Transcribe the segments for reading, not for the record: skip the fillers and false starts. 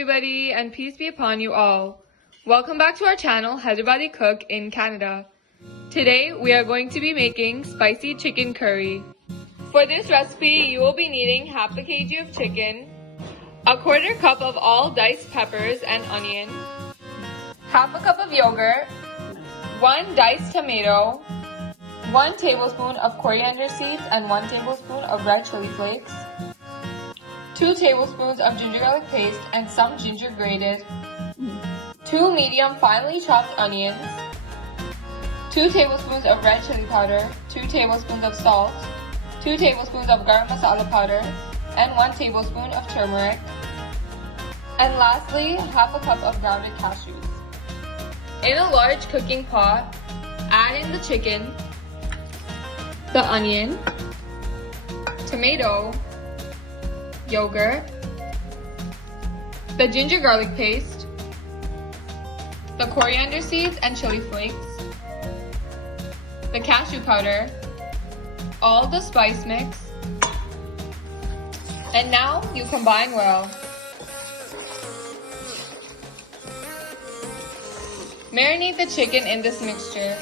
everybody, and peace be upon you all. Welcome back to our channel, Hyderabadi Cook in Canada. Today, we are going to be making spicy chicken curry. For this recipe, you will be needing half a kg of chicken, a quarter cup of all diced peppers and onion, half a cup of yogurt, 1 diced tomato, 1 tablespoon of coriander seeds and 1 tablespoon of red chili flakes, 2 tablespoons of ginger garlic paste and some ginger grated, 2 medium finely chopped onions, 2 tablespoons of red chili powder, 2 tablespoons of salt, 2 tablespoons of garam masala powder, and 1 tablespoon of turmeric, and lastly, half a cup of grounded cashews. In a large cooking pot, add in the chicken, the onion, tomato, yogurt, the ginger garlic paste, the coriander seeds and chili flakes, the cashew powder, all the spice mix, and now you combine well. Marinate the chicken in this mixture.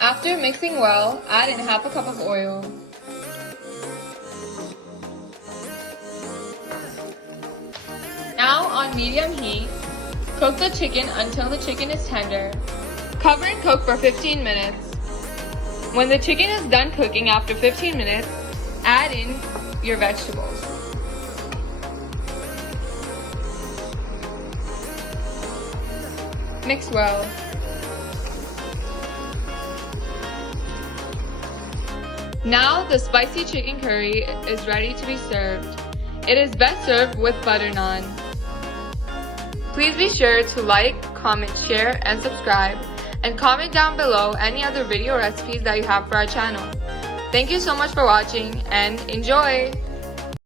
After mixing well, add in half a cup of oil. Now on medium heat, cook the chicken until the chicken is tender. Cover and cook for 15 minutes. When the chicken is done cooking after 15 minutes, add in your vegetables. Mix well. Now the spicy chicken curry is ready to be served. It is best served with butter naan. Please be sure to like, comment, share, and subscribe, and comment down below any other video recipes that you have for our channel. Thank you so much for watching, and enjoy!